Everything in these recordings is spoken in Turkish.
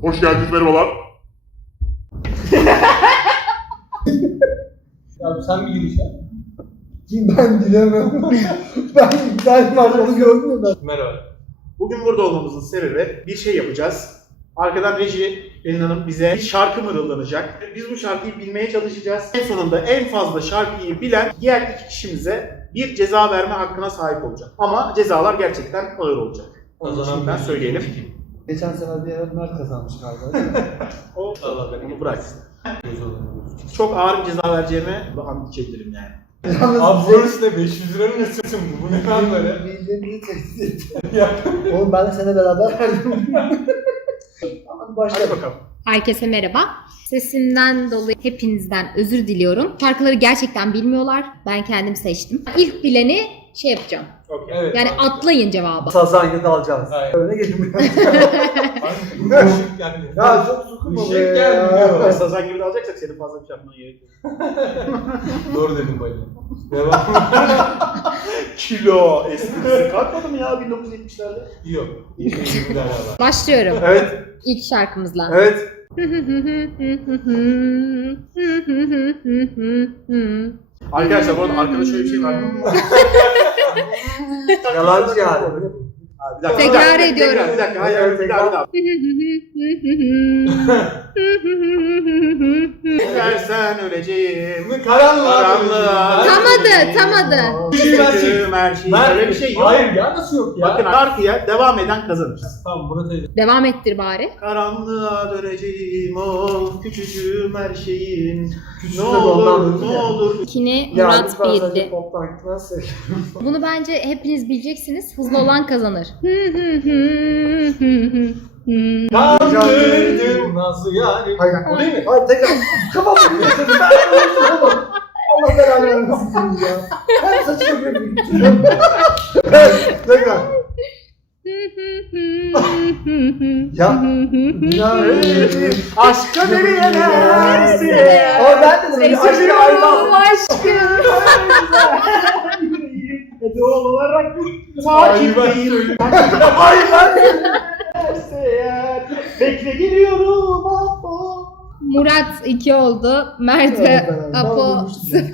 Hoş geldiniz merhabalar. ya sen mi gidiyorsun? yap? Ben giremem. ben ben başladı gördüm ben. Merhaba. Bugün burada olmamızın sebebi bir şey yapacağız. Arkadan Reji Elin Hanım bize bir şarkı mırıldanacak. Biz bu şarkıyı bilmeye çalışacağız. En sonunda en fazla şarkıyı bilen diğer iki kişimize bir ceza verme hakkına sahip olacak. Ama cezalar gerçekten ağır olacak. Onun o zaman için A ben bir söyleyelim. Şey Bileyim. Geçen sene bir yer Mert kazanmış galiba. o Allah beni bırak. Çok ağır bir ceza vereceğime bahane çekilirim yani. Ya Abi bu 500 lira mı istiyorsun bu? Bu ne lan böyle? Bildiğin iyi tehdit et. Oğlum ben de seninle beraber verdim. Hadi bakalım. Herkese merhaba. Sesimden dolayı hepinizden özür diliyorum. Şarkıları gerçekten bilmiyorlar. Ben kendim seçtim. İlk bileni şey yapacağım. Okey. Evet, yani aynen. atlayın cevabı. Sazan da alacağız. Öne gelin. Abi, bu, bu, ya çok sıkıntı. Bir şey gelmiyor. Sazan gibi alacaksak seni fazla bir şey yapmanın gerek yok. Doğru dedim bayım. Devam. Kilo esprisi. Kalkmadı mı ya 1970'lerde? Yok. Başlıyorum. Evet. İlk şarkımızla. Evet. Arkadaşlar bu arada şöyle bir şey var Yalancı yani. Tekrar ediyorum. Bir dakika. Hayır, bir dakika. Düşersen öleceğim. Evet. Karanlığa. Karanlığa. Tamadı, tamadı. Düşüyor her şey. Ver, şey, bir şey yok. Hayır ya nasıl yok ya? Bakın artık ya devam eden kazanır. tamam buradayım. Devam ettir bari. Karanlığa döneceğim o küçücüğüm her şeyin. Küçük ne olur, ne yani. olur. İkini Murat Bey'di. bunu bence hepiniz bileceksiniz. Hızlı olan kazanır. Hmm, Kandırdım nasıl yani? Hayır, o değil mi? Hayır, tekrar. Kafamı yedirdim. Evet. Ben de onu sıkıldım. Allah belanı vermesin seni ya. Her saçı çok Tekrar. ya ya aşka nereye nersin? O ben <olarak, gülme> de dedim. Aşkı oğlum aşkı. Doğal olarak takip edeyim. Ay ben giderse eğer Apo. Murat 2 oldu. Mert ben Apo 0.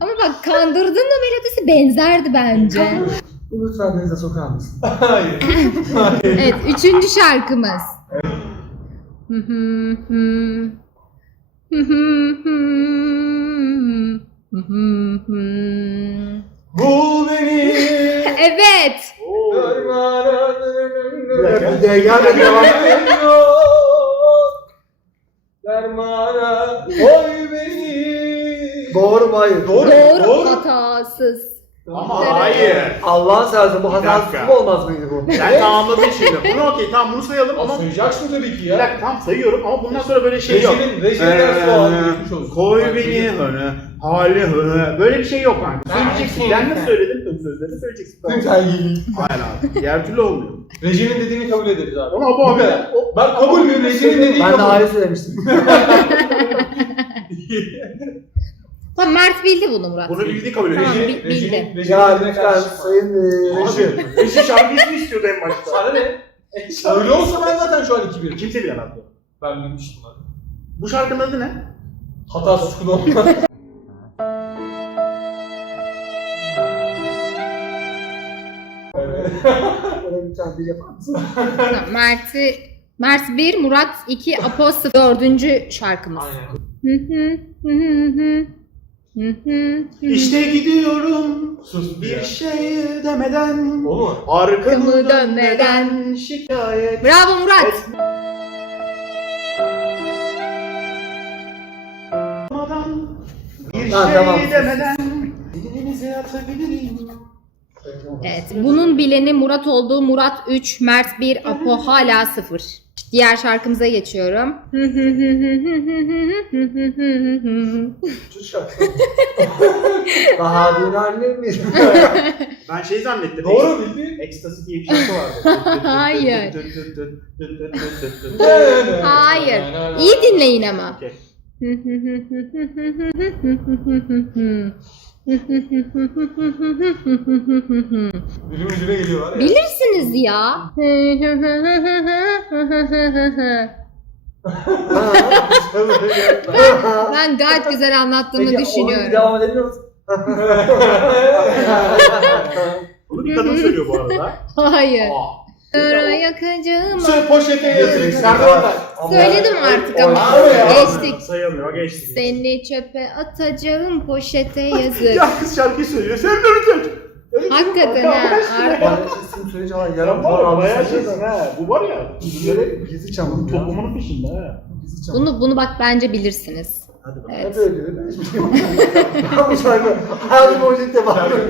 Ama bak kandırdın da melodisi benzerdi bence. Lütfen denize sokar mısın? Hayır. evet, üçüncü şarkımız. Bu benim. evet. evet. Dermana dönüm yok. Dermana oy beni. Doğru mu hayır? Doğru. Doğru. Hatasız. Ama hayır. hayır. Allah'ın seversen Allah bu hatasız olmaz mıydı bu? Sen tamamladın şimdi. Şey bunu okey tamam bunu sayalım ama. Söyleyeceksin tabii ki ya. Bir sayıyorum ama bundan sonra böyle şey yok. Rejimin, rejimin ee, Koy ol. beni hani. Hali hani. Böyle bir şey yok kanka. Sen, ben şey, nasıl söyledim? sözlerini söyleyeceksin. Tamam. Sen Hayır abi. Diğer türlü olmuyor. Rejinin dediğini kabul ederiz abi. Ama bu Hı -hı, abi. Ben kabul ediyorum. Rejinin dediğini kabul ederim. Ben de ayrı demiştim. Tam Mert bildi bunu Murat. Bunu bildi kabul ediyor. Tamam, rejim, bildi. Reji, reji, ya lütfen sayın Reji. Reji şarkı ismi istiyordu en başta. Sana ne? Öyle olsa ben zaten şu an 2-1. Kimse bilen abi. Ben bilmiştim abi. Bu şarkının adı ne? Hata suskun olmaz. tahmin yapar mısın? Mert'i Mert 1, Mert Murat 2, Aposta 4. şarkımız. Aynen. i̇şte gidiyorum Sus bir ya. şey demeden Arkamı dönmeden, dönmeden Şikayet Bravo Murat! Olmadan, bir tamam, şey tamam. demeden Dilinize atabilirim Evet, bunun bileni Murat oldu. Murat 3, Mert 1, Apo hala 0. Diğer şarkımıza geçiyorum. Şarkı. Daha dün annem Ben şey zannettim. Doğru e, mu? Ekstasi diye bir şarkı vardı. Hayır. Hayır. İyi dinleyin ama. Bilirsiniz ya. ben gayet güzel anlattığımı Peki, düşünüyorum. Peki devam edebilir Bunu bir kadın söylüyor bu arada. Hayır. Aa. Sonra yakıncığım Sen poşete yazıyorsun. Sen de Söyledim, Söyledim artık, Söyledim mi artık o ama. O ya. Geçtik. Sayılmıyor. Geçtik. Seni çöpe atacağım poşete yazık. ya kız şarkı söylüyor. Sen de öyle. Hakikaten ha. Yani isim süreci alan yarım var. var Bayağı ha. Bu var ya. Bizlere gizli çamur. Toplumunun peşinde ha. Bunu, bunu bak bence bilirsiniz. Hadi bakalım. Evet. Hadi öyle. Hadi bakalım. Hadi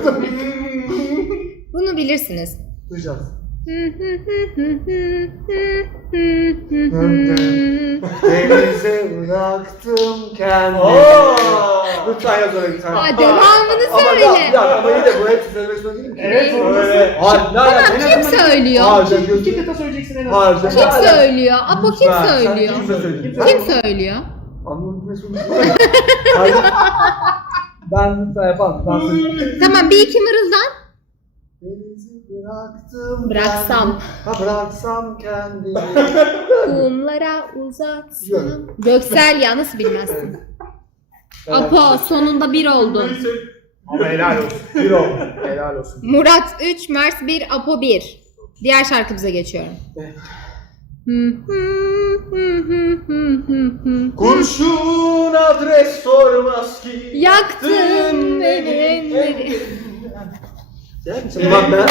bakalım. Bunu bilirsiniz. Duyacağız. Denize bıraktım kendimi. Oh, lütfen yaz oraya bir tane. Aa, devamını söyle. ama söyle. Ama ya, ama iyi de bu hepsi söylemek zorunda değil mi? Evet. evet. Hayır, ne tamam, kim söylüyor? Kim söylüyor? Kim söylüyor? Kim söylüyor? Kim söylüyor? Apo kim söylüyor? Kim söylüyor? Kim söylüyor? Anladım ne söylüyor? Ben lütfen yapalım. Tamam bir iki mırıldan. Denize Bıraktım bıraksam. ha bıraksam kendimi. Kumlara uzatsam. Göksel ya nasıl bilmezsin? Apo başlıyor. sonunda bir oldun. Ama helal olsun. Bir oldun. Helal olsun. Murat 3, Mert 1, Apo 1. Diğer şarkı bize geçiyorum. Kurşun adres sormaz ki Yaktın, yaktın evinleri şey, bunlar, ben,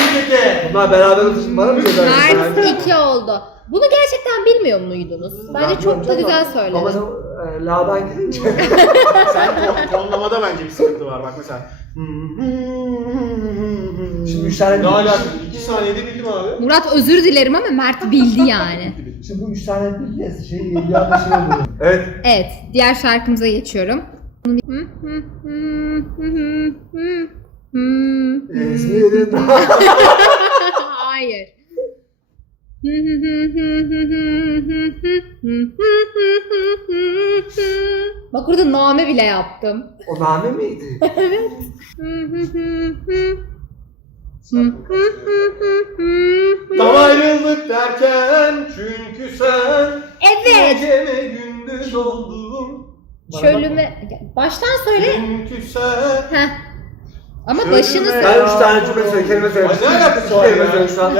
bunlar beraber oturuyorlar. Mert 2 oldu. Bunu gerçekten bilmiyor muydunuz? Bence ben çok da güzel söyledi. Ama de, e, sen la'dan gidince... sen tonlamada bence bir sıkıntı var bak mesela. Hmm. Hmm. Hmm. Şimdi 3 tane... Ne alakası? Şimdi... 2 saniyede bildim abi. Murat özür dilerim ama Mert bildi yani. Şimdi bu 3 tane bildi ya şey yaklaşıyor şey bunu. Evet. Evet. Diğer şarkımıza geçiyorum. Hmm. Hayır. Bak name bile yaptım. O name miydi? evet. Tam ayrıldık derken çünkü sen Evet. Geceme gündüz oldun. Çölüme... Baştan söyle. Çünkü sen Heh. Ama başınız başını mi? Ben üç tane cümle oh, söyleyeyim, kelime söyleyeyim. ne yaptın şu Kelime söyleyeyim şu an.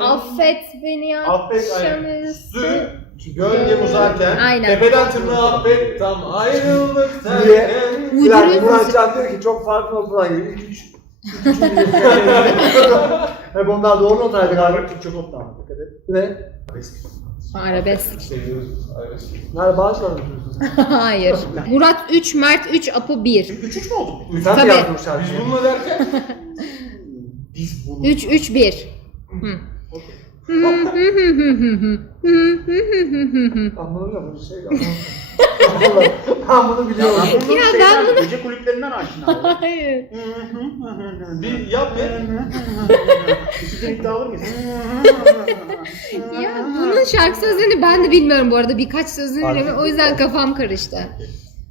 Affet beni akşamüstü. Gölgem uzarken, aynen. tepeden tırnağa affet. Tam ayrıldık diye. El. Bir dakika Burak Can diyor ki çok farklı oldu lan. İlk üç... Hep ondan doğru notaydı galiba. Çok çok ondan. Dikkat Arabesk. Merhaba, hoş Hayır. Murat 3, Mert 3, Apo 1. 3 3 mi oldu? Sen Tabii. Biz bununla derken. Biz bunu. 3 3 1. Hı. Anlamıyorum bir şey. Anlamıyorum. tamam, bunu güzel, ben bunu biliyorum. Ya, ben bunu... Gece kulüplerinden aşina oldum. Hayır. Bir yap be. Bir... İki tek daha olur mu? ya bunun şarkı sözlerini ben de bilmiyorum bu arada. Birkaç sözünü bilmiyorum. O yüzden abi. kafam karıştı.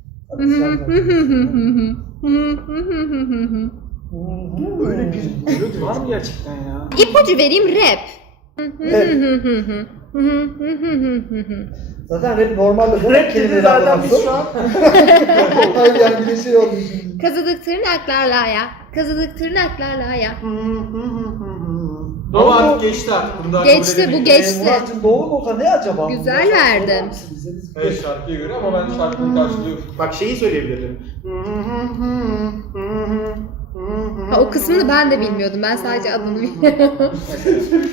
öyle bir, bir var mı ya gerçekten ya? İpucu vereyim rap. Evet. zaten hep normalde bu rap dedi zaten biz şu an. Hayır yani bir şey oldu şimdi. Kazıdık tırnaklarla ya. Kazıdık tırnaklarla ya. Doğu artık geçti artık. Bundan geçti bu ya. geçti. Ee, Murat'cığım Doğu nota ne acaba? Güzel Murat, verdin. Evet, evet şarkıya göre ama ben şarkının karşılığı Bak şeyi söyleyebilirim. Ha, o kısmını ben de bilmiyordum. Ben sadece adını biliyorum.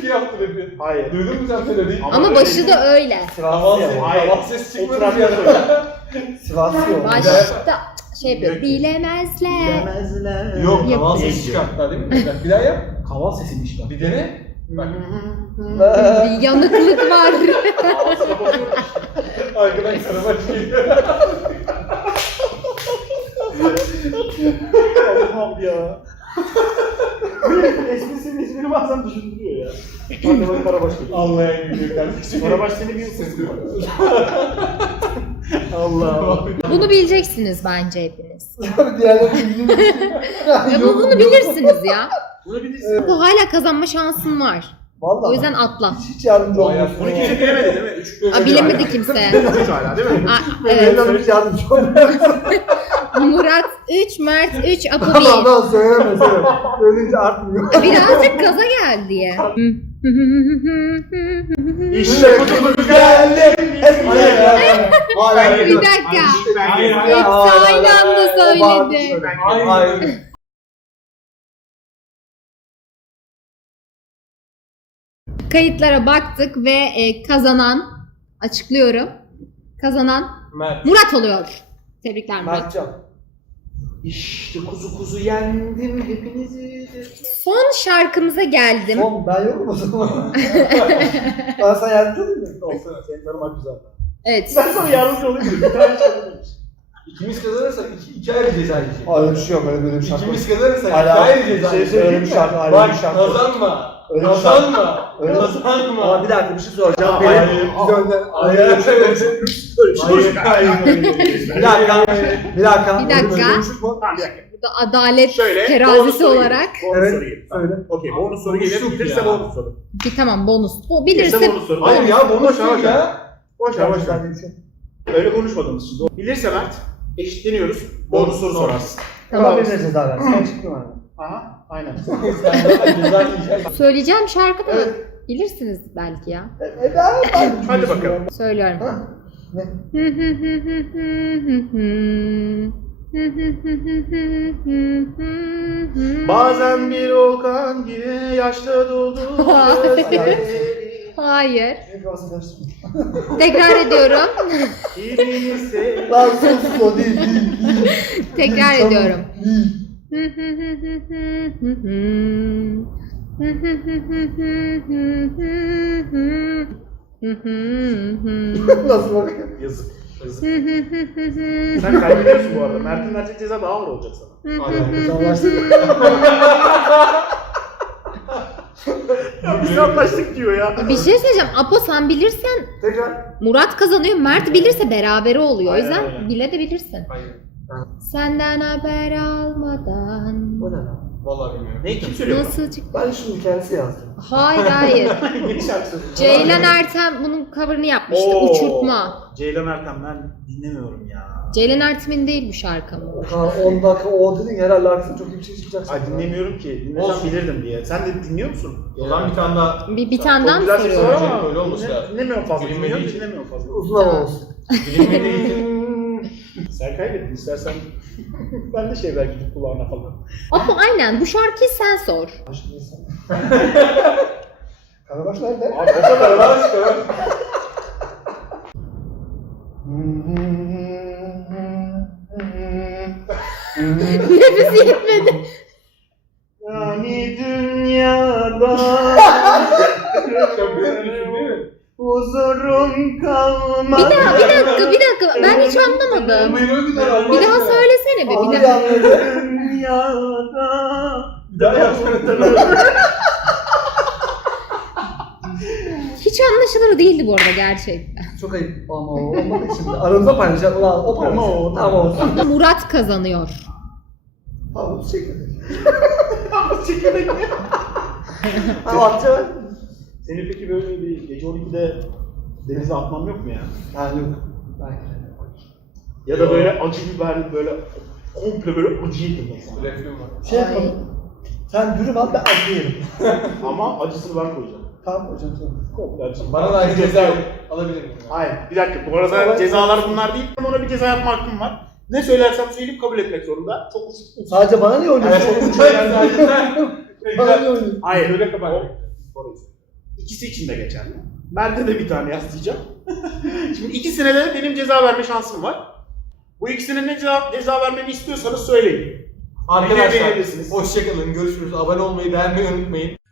Bir yaptı dedi. Hayır. Duydun mu sen seni? Ama, Ama başı da öyle. Sivas yok. Hayır. ses çıkmadı ya. Sivas yok. Başta şey yapıyor. Bilemezler. Bilemezler. Yok. Kaval sesi çıkarttı değil mi? Bir daha yap. Kaval sesini işte. Bir dene. Bir yanıklık var. Arkadaşlar bak şimdi. Allah'ım ya. evet, Esmisin ismini bazen düşündürüyor ya. Bak bak Karabaş geliyor. Allah'a emanet kardeşim. Karabaş seni bir ısırdı. Allah büyükler, <para başlayın. gülüyor> Allah. Im. Bunu bileceksiniz bence hepiniz. Diğerlerini bilmiyorsunuz. Bunu bilirsiniz ya. Bunu bilirsiniz. Bu hala kazanma şansın var. Vallahi o yüzden mi? atla. Hiç, hiç yardımcı olmuyor. Bunu kimse bilemedi değil mi? Üç, Aa, bilemedi yani. kimse. Çocuk hala değil mi? Aa, evet. Ben hiç yardımcı olmuyor. Murat 3, Mert 3, Apo 1. Tamam bir. tamam söyleme söyleme. Ölünce artmıyor. Birazcık gaza gel diye. i̇şte kutumuz geldi. Ya. İşte, geldi. Hayır, hayır, hayır. Hayır, hayır, hayır, Bir dakika. Hepsi aynı anda söyledi. Hayır, hayır, hayır, hayır. Kayıtlara baktık ve e, kazanan açıklıyorum. Kazanan Mert. Murat oluyor. Tebrikler Murat. Mertcan. İşte kuzu kuzu yendim hepinizi. Yiyeceğiz. Son şarkımıza geldim. Son ben yokum o zaman. ben sana yardımcı mı? Olsun senin tanımak güzel. Evet. Ben sana yardımcı olayım. Bir tane şarkı İkimiz kazanırsak iki, iki ayrı ceza yiyeceğiz. Ay öyle bir şey yok öyle bir şarkı. Şey İkimiz kazanırsak iki ayrı ceza yiyeceğiz. Öyle bir, şey bir, şey bir, bir şarkı. Bak bir kazanma. Olur. Öyle Kazan mı? Öyle Kazan mı? Ama bir dakika bir şey soracağım. Aa, hayır. <ayı, ayı>, bir dakika. Bir dakika. Bir dakika. Bir dakika. Bir dakika. Bir dakika. Bir dakika. Adalet Şöyle, terazisi olarak. olarak. Evet. Okey. Evet. Bonus soru gelir. Bilirse bonus soru. Bir tamam bonus. O bilirse bonus soru. Hayır ya bonus soru. Boş ver. Boş ver. Boş ver. Öyle konuşmadınız siz. Bilirse Mert eşitleniyoruz. Bonus soru sorarsın. Tamam. Bilirse daha ben. Sen çıktın abi. Aha, aynen. aynen güzel, güzel. Söyleyeceğim şarkı da evet. Mı? bilirsiniz belki ya. E, Eda, e, e, e, Hadi bakalım. Söylüyorum. Ha. Ne? Bazen bir volkan gibi yaşta doldu. se... Hayır. Tekrar ediyorum. Tekrar ediyorum. Nasıl oluyor? Yazık, yazık. Sen kaybediyorsun bu arada. Mert'in verdiği şey ceza daha ağır olacak sana. Aynen. Biz anlaştık. ya biz anlaştık diyor ya. Bir şey söyleyeceğim. Apo sen bilirsen. Tekrar. Murat kazanıyor. Mert bilirse beraber oluyor. Aynen, o yüzden aynen, aynen. bile de bilirsin. Aynen. Ha. Senden haber almadan. O ne lan? Vallahi bilmiyorum. Ne kim söylüyor? Nasıl ben. çıktı? Ben şimdi kendisi yazdım. Ha, hayır hayır. Ceylan Ertem bunun coverını yapmıştı. Oo, Uçurtma. Ceylan Ertem ben dinlemiyorum ya. Ceylan Ertem'in değil bu şarkı mı? Ha, 10 dakika o dedin herhalde artık çok iyi bir şey çıkacak. Ay dinlemiyorum falan. ki. Dinlesem bilirdim diye. Sen de dinliyor musun? O zaman yani. bir tane daha. Bir, bir tane daha mı Ne Çok güzel bir şey var ama. Dinle, dinlemiyorum fazla. Dinlemiyorum dinlemiyor dinlemiyor fazla. Uzun olsun. Bilinmediği için. Sen kaybettin istersen ben de şey ver gidip kulağına falan. Ama aynen bu şarkıyı sen sor. Aşkın sen. Karabaş nerede? Abi o kadar lan aşkım. Nefes yetmedi. Yani dünyada Çok güzel. Huzurum kalmadı. Bir daha, bir dakika, bir dakika. Ben hiç anlamadım. Bir daha söylesene be, bir, bir daha. Dünyada. hiç anlaşılır değildi bu arada gerçekten. Çok ayıp ama şimdi. Aramızda paylaşalım. Ulan o ama o tamam olsun. Tamam. Murat kazanıyor. Pavuz çekerek. Pavuz çekerek. Pavuz çekerek. Senin peki böyle bir gece 12'de denize atmam yok mu ya? Yani? yani yok. Belki Ya e da o böyle o... acı biber böyle komple böyle acı yedim mesela. Şey Ay. yapalım. Sen dürüm al ben acı yerim. Ama acısını ben koyacağım. Tamam hocam tamam. Acım, bana da bir, bir ceza alabilir miyim? Hayır. Yani. Bir dakika bu arada Sonra cezalar bunlar değil. Ben ona bir ceza yapma hakkım var. Ne söylersem söyleyip kabul etmek zorunda. Çok uçuk. Sadece bana niye oynuyorsun? Yani çok uçuk. Hayır. sen. Bana niye oynuyorsun? Hayır. Öyle kapat. Orası. İkisi için de geçerli. Ben de de bir tane yazacağım. Şimdi ikisine de benim ceza verme şansım var. Bu ikisine ne ceza, ceza vermemi istiyorsanız söyleyin. Arkadaşlar hoşçakalın. Görüşürüz. Abone olmayı beğenmeyi unutmayın.